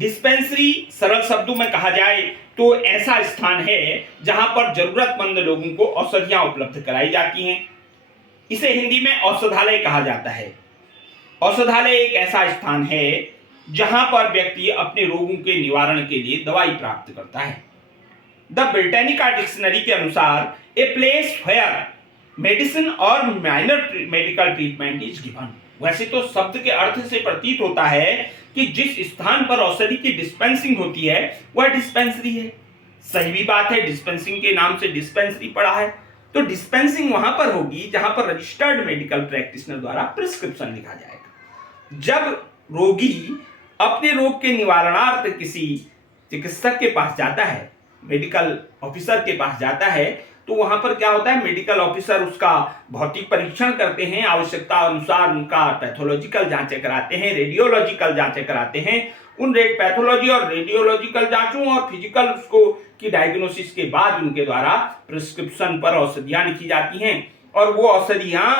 Dispensary सरल शब्दों में कहा जाए तो ऐसा स्थान है जहां पर जरूरतमंद लोगों को औषधियां उपलब्ध कराई जाती हैं। इसे हिंदी में औषधालय कहा जाता है। औषधालय एक ऐसा स्थान है जहां पर व्यक्ति अपने रोगों के निवारण के लिए दवाई प्राप्त करता है। द ब्रिटानिका डिक्शनरी के अनुसार ए प्लेस वेयर मेडिसिन और minor medical treatment is given. वैसे तो शब्द के अर्थ से प्रतीत होता है कि जिस स्थान पर औषधि की डिस्पेंसिंग होती है वह डिस्पेंसरी है। सही भी बात है, डिस्पेंसिंग के नाम से डिस्पेंसरी पड़ा है, तो डिस्पेंसिंग वहां पर होगी जहां पर रजिस्टर्ड मेडिकल प्रैक्टिशनर द्वारा प्रिस्क्रिप्शन लिखा जाएगा। जब रोगी अपने रोग के निवारणार्थ किसी चिकित्सक के पास जाता है, मेडिकल ऑफिसर के पास जाता है, तो वहां पर क्या होता है, मेडिकल ऑफिसर उसका भौतिक परीक्षण करते हैं, आवश्यकता अनुसार उनका पैथोलॉजिकल जांचें कराते हैं, रेडियोलॉजिकल जांचें कराते हैं। उन पैथोलॉजी और रेडियोलॉजिकल जांचों और फिजिकल उसको की डायग्नोसिस के बाद उनके द्वारा प्रिस्क्रिप्शन पर औषधियां लिखी जाती हैं और वो औषधियां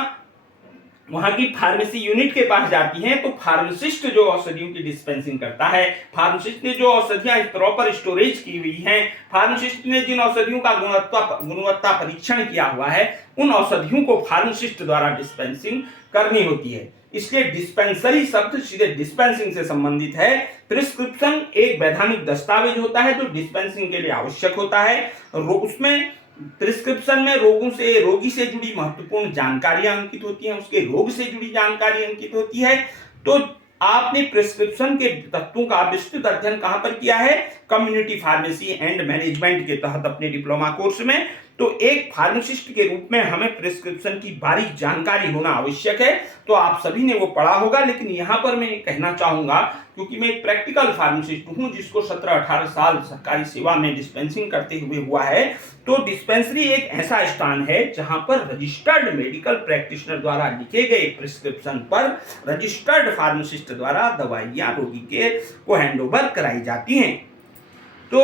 वहां की फार्मेसी यूनिट के पास जाती हैं। तो फार्मासिस्ट जो औषधियों की डिस्पेंसिंग करता है, फार्मासिस्ट ने जो औषधियां इस प्रॉपर स्टोरेज की हुई हैं, फार्मासिस्ट ने जिन औषधियों का गुणवत्ता परीक्षण किया हुआ है, उन औषधियों को फार्मासिस्ट द्वारा डिस्पेंसिंग करनी होती है। इसलिए डिस्पेंसरी शब्द सीधे डिस्पेंसिंग से संबंधित है। प्रिस्क्रिप्शन एक वैधानिक दस्तावेज होता है जो डिस्पेंसिंग के लिए आवश्यक होता है। उसमें प्रिस्क्रिप्शन में रोगी से जुड़ी महत्वपूर्ण जानकारियां अंकित होती हैं, उसके रोग से जुड़ी जानकारी अंकित होती है। तो आपने प्रिस्क्रिप्शन के तत्वों का विस्तृत अध्ययन कहां पर किया है? कम्युनिटी फार्मेसी एंड मैनेजमेंट के तहत अपने डिप्लोमा कोर्स में। तो एक फार्मासिस्ट के रूप में हमें प्रिस्क्रिप्शन की बारीक जानकारी होना आवश्यक है। तो आप सभी ने वो पढ़ा होगा, लेकिन यहां पर मैं कहना चाहूंगा, क्योंकि मैं एक प्रैक्टिकल फार्मासिस्ट हूं जिसको 17-18 साल सरकारी सेवा में डिस्पेंसिंग करते हुए हुआ है, तो डिस्पेंसरी एक ऐसा स्थान है जहां पर रजिस्टर्ड मेडिकल प्रैक्टिशनर द्वारा लिखे गए प्रिस्क्रिप्शन पर रजिस्टर्ड फार्मासिस्ट द्वारा दवाइयां रोगी के को हैंडओवर कराई जाती हैं। तो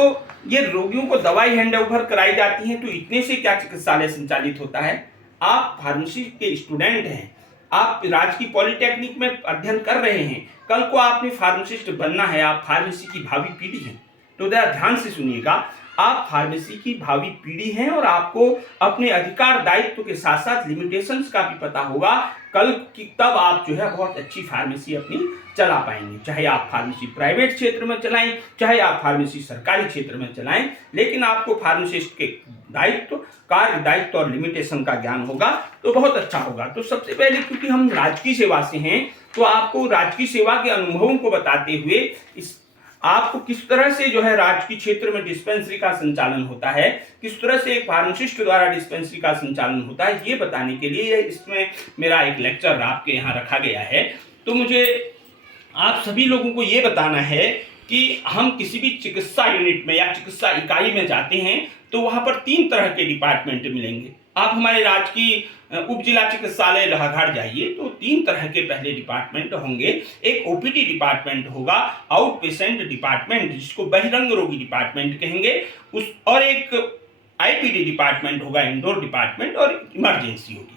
ये रोगियों को दवाई हैंडओवर कराई जाती है, तो इतने से क्या चिकित्सालय संचालित होता है? आप फार्मेसी के स्टूडेंट हैं, आप राजकीय पॉलिटेक्निक में अध्ययन कर रहे हैं, कल को आपने फार्मासिस्ट बनना है, आप फार्मेसी की भावी पीढ़ी हैं। तो जरा ध्यान से सुनिएगा, आप फार्मेसी की भावी पीढ़ी हैं और आपको अपने अधिकार दायित्व के साथ साथ लिमिटेशंस का भी पता होगा। कल की तब आप जो है बहुत अच्छी फार्मेसी अपनी चला पाएंगे, चाहे आप फार्मेसी प्राइवेट क्षेत्र में चलाएं, चाहे आप फार्मेसी सरकारी क्षेत्र में चलाएं, लेकिन आपको फार्मासिस्ट के दायित्व, कार्य दायित्व और लिमिटेशन का ज्ञान होगा तो बहुत अच्छा होगा। तो सबसे पहले, क्योंकि हम राजकीय सेवा से हैं, तो आपको राजकीय सेवा के अनुभवों को बताते हुए आपको किस तरह से जो है राजकीय क्षेत्र में डिस्पेंसरी का संचालन होता है, किस तरह से एक फार्मासिस्ट द्वारा डिस्पेंसरी का संचालन होता है, ये बताने के लिए इसमें मेरा एक लेक्चर आपके यहाँ रखा गया है। तो मुझे आप सभी लोगों को ये बताना है कि हम किसी भी चिकित्सा यूनिट में या चिकित्सा इकाई में जाते हैं तो वहां पर 3 तरह के डिपार्टमेंट मिलेंगे। आप हमारे राजकीय उप जिला चिकित्सालय लोहाघाट जाइए तो 3 तरह के पहले डिपार्टमेंट होंगे। एक ओपीडी डिपार्टमेंट होगा, आउट पेशेंट डिपार्टमेंट जिसको बहिरंग रोगी डिपार्टमेंट कहेंगे, और एक आईपीडी डिपार्टमेंट होगा, इंडोर डिपार्टमेंट, और इमरजेंसी होगी।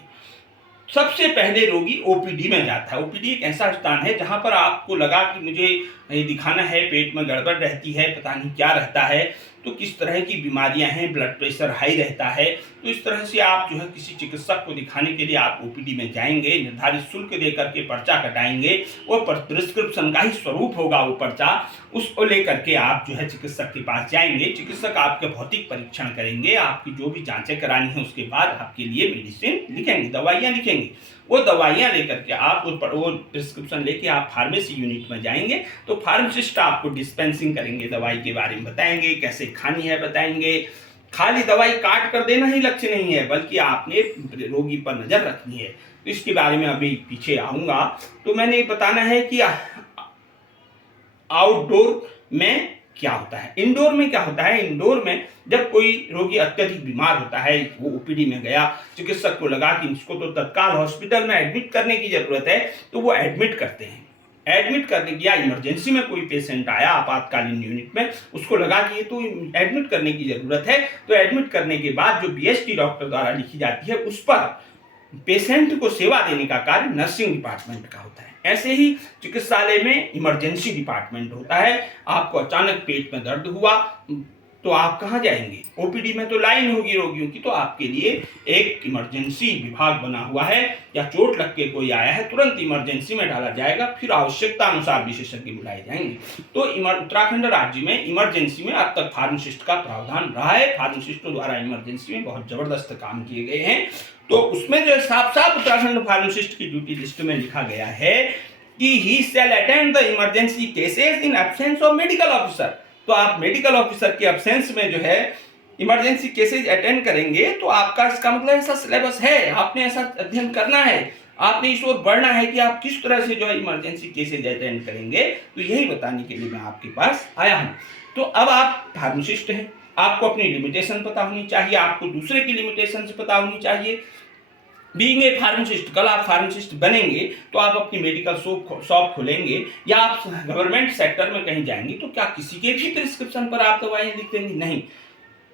सबसे पहले रोगी ओपीडी में जाता है। ओपीडी एक ऐसा स्थान है जहां पर आपको लगा कि मुझे ये दिखाना है, पेट में गड़बड़ रहती है, पता नहीं क्या रहता है, तो किस तरह की बीमारियां हैं, ब्लड प्रेशर हाई रहता है, तो इस तरह से आप जो है किसी चिकित्सक को दिखाने के लिए आप ओपीडी में जाएंगे, निर्धारित शुल्क दे करके पर्चा कटाएंगे। वो प्रिस्क्रिप्शन का ही स्वरूप होगा वो पर्चा, उसको लेकर के आप जो है चिकित्सक के पास जाएंगे। चिकित्सक आपके भौतिक परीक्षण करेंगे, आपकी जो भी जांचें करानी है उसके बाद आपके लिए मेडिसिन लिखेंगे, दवाइयाँ लिखेंगे। वो दवाइयाँ लेकर के आप वो प्रिस्क्रिप्शन लेके आप फार्मेसी यूनिट में जाएंगे, तो फार्मासिस्ट आपको डिस्पेंसिंग करेंगे, दवाई के बारे में बताएंगे, कैसे खानी है बताएंगे। खाली दवाई काट कर देना ही लक्ष्य नहीं है, बल्कि आपने रोगी पर नजर रखनी है। तो इसके बारे में अभी पीछे आऊंगा। तो मैंने बताना है कि आउटडोर में क्या होता है, इंडोर में क्या होता है। इंडोर में जब कोई रोगी अत्यधिक बीमार होता है, वो ओपीडी में गया, चिकित्सक को लगा कि इसको तो तत्काल हॉस्पिटल में एडमिट करने की जरूरत है, तो वो एडमिट करते हैं। एडमिट करने की, या इमरजेंसी में कोई पेशेंट आया आपातकालीन यूनिट में, उसको लगा कि ये तो एडमिट करने की जरूरत है, तो एडमिट करने के बाद जो बीएसटी डॉक्टर द्वारा लिखी जाती है, उस पर पेशेंट को सेवा देने का कार्य नर्सिंग डिपार्टमेंट का होता है। ऐसे ही चिकित्सालय में इमरजेंसी डिपार्टमेंट होता है। आपको अचानक पेट में दर्द हुआ तो आप कहाँ जाएंगे? ओपीडी में तो लाइन होगी रोगियों की, तो आपके लिए एक इमरजेंसी विभाग बना हुआ है। या चोट लग के कोई आया है, तुरंत इमरजेंसी में डाला जाएगा, फिर आवश्यकता अनुसार विशेषज्ञ बुलाए जाएंगे। तो उत्तराखंड राज्य में इमरजेंसी में अब तक फार्मासिस्ट का प्रावधान रहा है। फार्मासिस्टों द्वारा इमरजेंसी में बहुत जबरदस्त काम किए गए हैं। तो उसमें जो साफ साफ उत्तराखंड फार्मासिस्ट की ड्यूटी लिस्ट में लिखा गया है कि he shall attend the emergency cases in absence of medical officer. तो आप मेडिकल ऑफिसर के एब्सेंस में जो है इमरजेंसी केसेज अटेंड करेंगे, तो आपका इसका मतलब ऐसा सिलेबस है, आपने ऐसा अध्ययन करना है, आपने इस ओर बढ़ना है कि आप किस तरह से जो है इमरजेंसी केसेज अटेंड करेंगे। तो यही बताने के लिए मैं आपके पास आया हूँ। तो अब आप फार्मासिस्ट हैं, आपको अपनी लिमिटेशन पता होनी चाहिए, आपको दूसरे की लिमिटेशन पता होनी चाहिए। बीइंग ए फार्मासिस्ट, कल आप फार्मासिस्ट बनेंगे तो आप अपनी मेडिकल शॉप खोलेंगे या आप गवर्नमेंट सेक्टर में कहीं जाएंगे, तो क्या किसी के भी प्रिस्क्रिप्शन पर आप दवाइयाँ लिख देंगे? नहीं।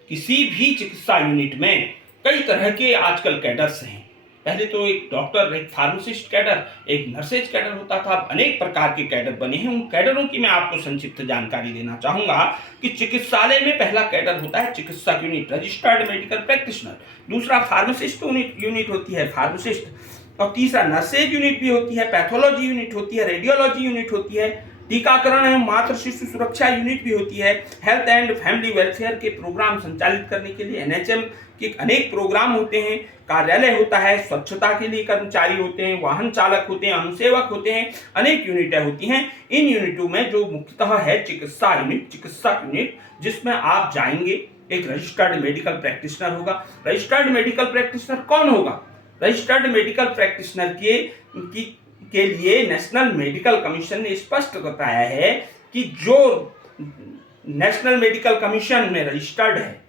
किसी भी चिकित्सा यूनिट में कई तरह के आजकल कैडर्स हैं। पहले तो एक डॉक्टर, एक फार्मासिस्ट कैडर, एक नर्सेज कैडर होता था, अब अनेक प्रकार के कैडर बने हैं। उन कैडरों की मैं आपको संक्षिप्त जानकारी देना चाहूंगा कि चिकित्सालय में पहला कैडर होता है चिकित्सक यूनिट, रजिस्टर्ड मेडिकल प्रैक्टिशनर। दूसरा फार्मासिस्ट यूनिट होती है, फार्मासिस्ट। और तीसरा नर्सेज यूनिट भी होती है, पैथोलॉजी यूनिट होती है, रेडियोलॉजी यूनिट होती है, टीकाकरण एवं मातृ शिशु सुरक्षा यूनिट भी होती है। हेल्थ एंड फैमिली वेलफेयर के प्रोग्राम संचालित करने के लिए एनएचएम के अनेक प्रोग्राम होते हैं। कार्यालय होता है, स्वच्छता के लिए कर्मचारी होते हैं, वाहन चालक होते हैं, अनुसेवक होते हैं, अनेक यूनिटें होती हैं। इन यूनिटों में जो मुख्यतः है चिकित्सा यूनिट, चिकित्सक यूनिट, जिसमें आप जाएंगे, एक रजिस्टर्ड मेडिकल प्रैक्टिशनर होगा। रजिस्टर्ड मेडिकल प्रैक्टिशनर कौन होगा? रजिस्टर्ड मेडिकल प्रैक्टिशनर के लिए नेशनल मेडिकल कमीशन ने स्पष्ट बताया है कि जो नेशनल मेडिकल कमीशन में रजिस्टर्ड है,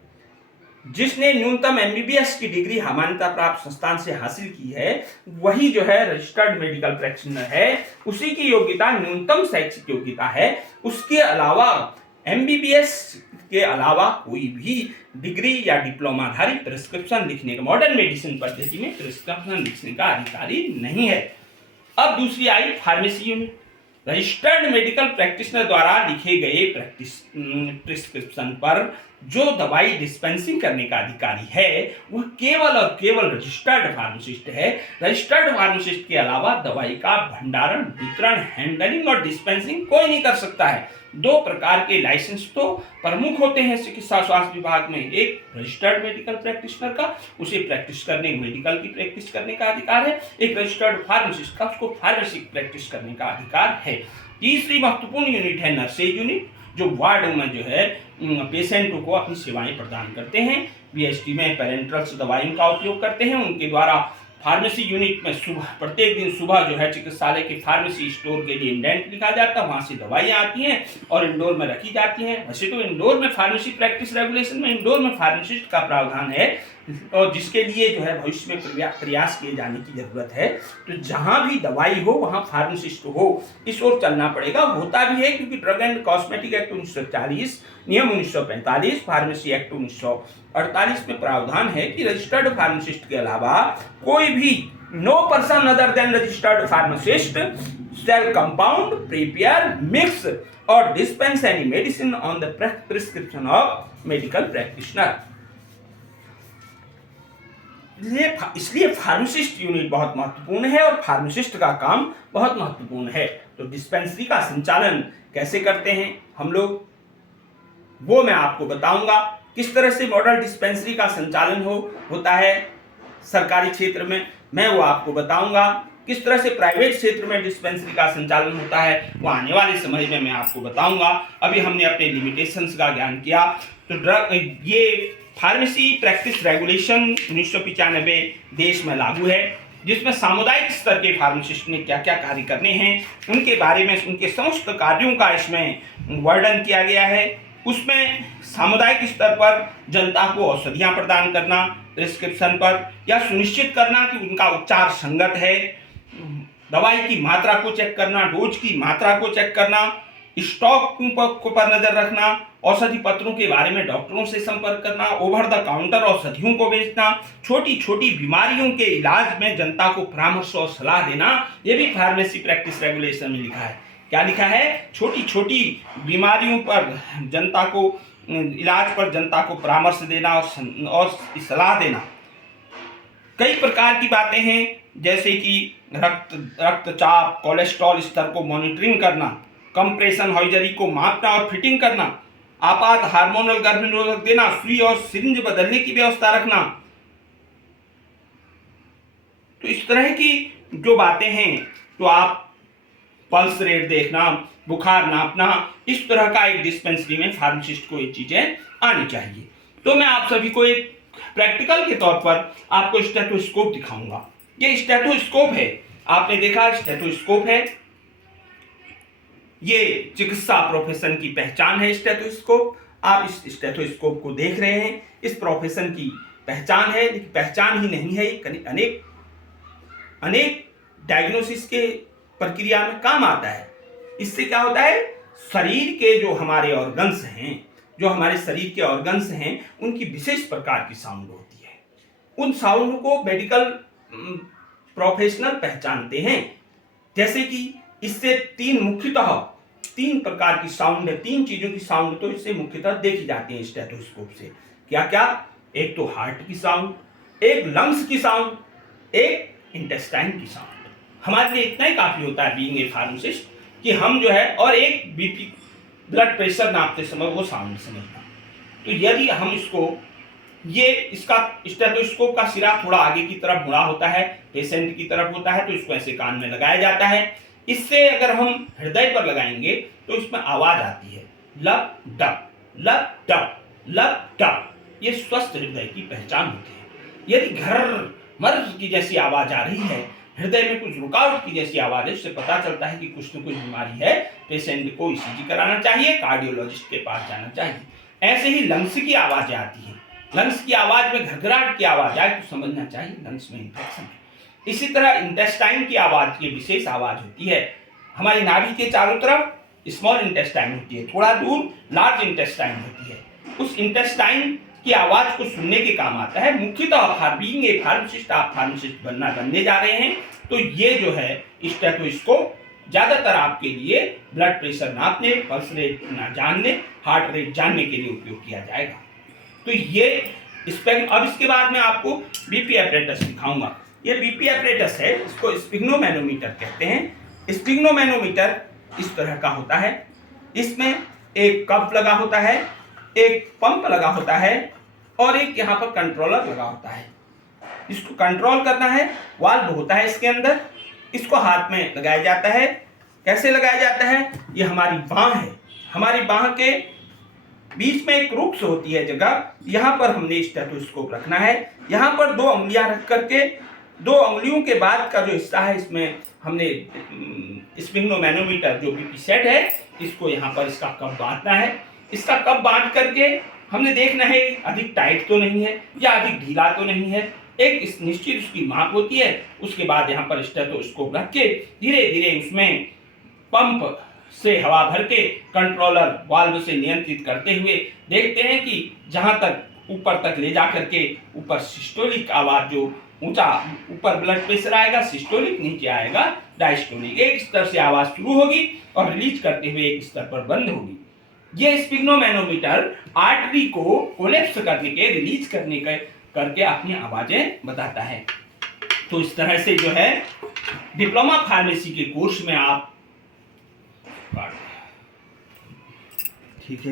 जिसने न्यूनतम एमबीबीएस की डिग्री मान्यता प्राप्त संस्थान से हासिल की है, वही जो है रजिस्टर्ड मेडिकल प्रैक्टिशनर है। उसी की योग्यता न्यूनतम शैक्षिक योग्यता है। उसके अलावा एमबीबीएस के अलावा कोई भी डिग्री या डिप्लोमा आधारित प्रिस्क्रिप्शन लिखने का, मॉडर्न मेडिसिन पद्धति में प्रिस्क्रिप्शन लिखने का अधिकारी नहीं है। अब दूसरी आई pharmacy unit. Registered medical practitioner द्वारा लिखे गए प्रिस्क्रिप्शन पर जो दवाई डिस्पेंसिंग करने का अधिकारी है वह केवल और केवल रजिस्टर्ड फार्मासिस्ट है। रजिस्टर्ड फार्मासिस्ट के अलावा दवाई का भंडारण, वितरण, हैंडलिंग और डिस्पेंसिंग कोई नहीं कर सकता है। दो प्रकार के लाइसेंस तो प्रमुख होते हैं चिकित्सा स्वास्थ्य विभाग में। एक रजिस्टर्ड मेडिकल प्रैक्टिशनर का, उसे प्रैक्टिस करने, मेडिकल की प्रैक्टिस करने का अधिकार है। एक रजिस्टर्ड फार्मासिस्ट का, उसको फार्मेसी की प्रैक्टिस करने का अधिकार है। तीसरी महत्वपूर्ण यूनिट है नर्सेज यूनिट, जो वार्ड में जो है पेशेंटों को अपनी सेवाएं प्रदान करते हैं। बीएसटी में पेरेंट्रल्स दवाइयों का उपयोग करते हैं। उनके द्वारा फार्मेसी यूनिट में सुबह, प्रत्येक दिन सुबह जो है चिकित्सालय के फार्मेसी स्टोर के लिए इंडेंट लिखा जाता है, वहां से दवाइयां आती हैं और इंडोर में रखी जाती हैं। वैसे तो इंडोर में फार्मेसी प्रैक्टिस रेगुलेशन में इंडोर में फार्मासिस्ट का प्रावधान है, और जिसके लिए जो है भविष्य में प्रयास किए जाने की जरूरत है। तो जहां भी दवाई हो वहां फार्मासिस्ट हो, इस ओर चलना पड़ेगा। होता भी है, क्योंकि ड्रग एंड कॉस्मेटिक एक्ट 1940, नियम 1945, फार्मेसी एक्ट 1948 में प्रावधान है कि रजिस्टर्ड फार्मासिस्ट के अलावा कोई भी no person other than registered pharmacist shall compound, prepare, mix और dispense any medicine on the prescription of medical practitioner। इसलिए फार्मासिस्ट यूनिट बहुत महत्वपूर्ण है और फार्मासिस्ट का काम बहुत महत्वपूर्ण है। तो डिस्पेंसरी का संचालन कैसे करते हैं हम लोग, वो मैं आपको बताऊंगा। किस तरह से मॉडल डिस्पेंसरी का संचालन होता है सरकारी क्षेत्र में, मैं वो आपको बताऊंगा। किस तरह से प्राइवेट क्षेत्र में डिस्पेंसरी का संचालन होता है वो आने वाले समय में मैं आपको बताऊंगा। अभी हमने अपने लिमिटेशंस का ज्ञान किया। तो ये फार्मेसी प्रैक्टिस रेगुलेशन 1995 देश में लागू है, जिसमें सामुदायिक स्तर के फार्मासिस्ट ने क्या क्या कार्य करने हैं उनके बारे में, उनके समस्त कार्यों का इसमें वर्णन किया गया है। उसमें सामुदायिक स्तर पर जनता को औषधियाँ प्रदान करना प्रिस्क्रिप्शन पर, या सुनिश्चित करना कि उनका उपचार संगत है, दवाई की मात्रा को चेक करना, डोज की मात्रा को चेक करना, स्टॉक पर नजर रखना, औषधि पत्रों के बारे में डॉक्टरों से संपर्क करना, ओवर द काउंटर औषधियों को बेचना, छोटी छोटी बीमारियों के इलाज में जनता को परामर्श और सलाह देना, ये भी फार्मेसी प्रैक्टिस रेगुलेशन में लिखा है। क्या लिखा है? छोटी छोटी बीमारियों पर जनता को, इलाज पर जनता को परामर्श देना और सलाह देना। कई प्रकार की बातें हैं, जैसे कि रक्तचाप, कोलेस्ट्रॉल स्तर को मॉनिटरिंग करना, कंप्रेशन हॉइजरी को मापना और फिटिंग करना, आपात हार्मोनल गर्भनिरोधक देना, सुई और सिरिंज बदलने की व्यवस्था रखना। तो इस तरह की जो बातें हैं, तो आप पल्स रेट देखना, बुखार नापना, इस तरह का एक डिस्पेंसरी में फार्मासिस्ट को ये चीजें आनी चाहिए। तो मैं आप सभी को एक प्रैक्टिकल के तौर पर आपको स्टेथोस्कोप दिखाऊंगा। ये स्टेथोस्कोप है, आपने देखा स्टेथोस्कोप है, ये चिकित्सा प्रोफेशन की पहचान है स्टेथोस्कोप। आप इस स्टेथोस्कोप को देख रहे हैं, इस प्रोफेशन की पहचान है, लेकिन पहचान ही नहीं है, अनेक अनेक डायग्नोसिस के प्रक्रिया में काम आता है। इससे क्या होता है? शरीर के जो हमारे ऑर्गन्स हैं, जो हमारे शरीर के ऑर्गन्स हैं, उनकी विशेष प्रकार की साउंड होती है। उन साउंड को मेडिकल प्रोफेशनल पहचानते हैं। जैसे कि इससे मुख्यतः तीन प्रकार की साउंड है, तीन चीजों की साउंड तो इससे मुख्यतः देखी जाती है स्टेथोस्कोप से। क्या क्या? एक तो हार्ट की साउंड, एक लंग्स की साउंड, एक इंटेस्टाइन की साउंड। हमारे लिए इतना ही काफी होता है बीइंग ए फार्मासिस्ट कि हम जो है, और एक बीपी ब्लड प्रेशर नापते समय वो साउंड समझना। तो यदि हम इसका स्टेथोस्कोप का सिरा थोड़ा आगे की तरफ मुड़ा होता है, पेशेंट की तरफ होता है, तो इसको ऐसे कान में लगाया जाता है। इससे अगर हम हृदय पर लगाएंगे तो इसमें आवाज आती है, लब डब लब डब लब डब। ये स्वस्थ हृदय की पहचान होती है। यदि घर मर्ज की जैसी आवाज आ रही है, हृदय में कुछ रुकावट की जैसी आवाज है, उससे पता चलता है कि कुछ न कुछ बीमारी है, पेशेंट को ईसीजी कराना चाहिए, कार्डियोलॉजिस्ट के पास जाना चाहिए। ऐसे ही लंग्स की आवाजें आती हैं, लंग्स की आवाज में घरघराहट की आवाज आए तो समझना चाहिए लंग्स में इंफेक्शन है। इसी तरह इंटेस्टाइन की आवाज, की विशेष आवाज होती है। हमारी नाभि के चारों तरफ स्मॉल इंटेस्टाइन होती है, थोड़ा दूर लार्ज इंटेस्टाइन होती है। उस इंटेस्टाइन की आवाज को सुनने के काम आता है। मुख्यतः बीइंग ए फार्मासिस्ट, आप फार्मासिस्ट बनने जा रहे हैं, तो ये जो है स्टेथोस्कोप ज्यादातर आपके लिए ब्लड प्रेशर नापने, पल्स रेट जानने, हार्ट रेट जानने के लिए उपयोग किया जाएगा। तो ये अब इसके बाद मैं आपको बीपी एपरेटस दिखाऊंगा। ये बीपी एपरेटस है, इसको स्पिग्नोमैनोमीटर कहते हैं। स्पिग्नोमैनोमीटर इस तरह का होता है, इसमें एक कप लगा होता है, एक पंप लगा होता है और एक यहाँ पर कंट्रोलर लगा होता है। इसको कंट्रोल करना है, वाल्व होता है इसके अंदर, इसको हाथ में लगाया जाता है। कैसे लगाया जाता है? ये हमारी बांह है, हमारी बांह के बीच में एक रूक्स होती है जगह, यहाँ पर हमने स्टेथोस्कोप रखना है। यहाँ पर 2 उंगलियां रख करके, 2 उंगलियों के बाद का जो हिस्सा है, इसमें हमने स्पिग्नोमैनोमीटर जो बीपी सेट है, इसको यहाँ पर इसका कप बांधना है। इसका कप बांध करके हमने देखना है अधिक टाइट तो नहीं है या अधिक ढीला तो नहीं है, एक निश्चित उसकी माप होती है। उसके बाद यहाँ पर स्टेथोस्कोप रख के धीरे धीरे उसमें पंप से हवा भर के कंट्रोलर वाल्व से नियंत्रित करते हुए देखते हैं कि जहां तक ऊपर तक ले जा करके ऊपर सिस्टोलिक आवाज, जो ऊंचा ऊपर ब्लड प्रेशर आएगा सिस्टोलिक, नीचे आएगा डायस्टोलिक। एक स्तर से आवाज शुरू होगी और रिलीज करते हुए एक स्तर पर बंद होगी। ये स्पिग्नोमैनोमीटर आर्टरी को कोलैप्स करने के, रिलीज करने के करके अपनी आवाजें बताता है। तो इस तरह से जो है डिप्लोमा फार्मेसी के कोर्स में आप, ठीक है।